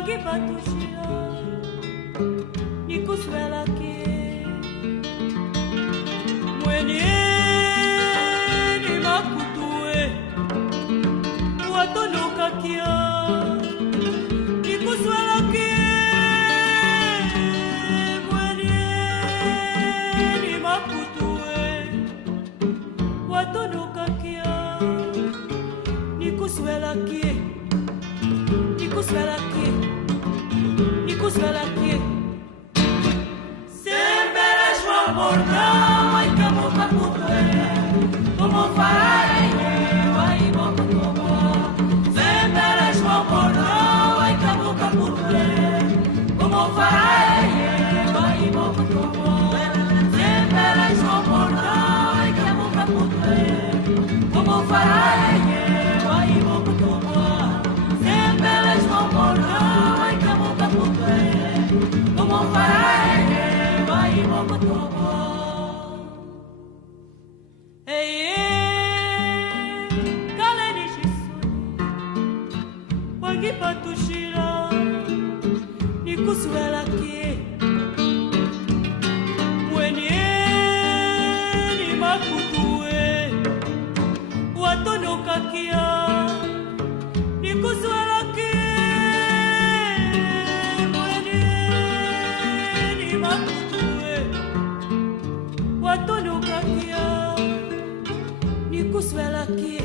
Wagi batushira nikuswela ke mwenye ni makutue watonoka kia nikuswela ke mwenye ni makutue watonoka kia nikuswela ke nikuswela ke sempre João Bordão ai como caputue como farai eu ai como como sempre João Bordão ai como caputue como farai eu ai como como sempre João Bordão ai como caputue como farai eu ai como como sempre João Bordão ai como caputue como farai eu ai como como kaleni shisoni wagi batushira nikuswela ke mwenye ni makutue watonoka kia nikuswela ke mwenye ni makutue watonoka kia nikuswela ke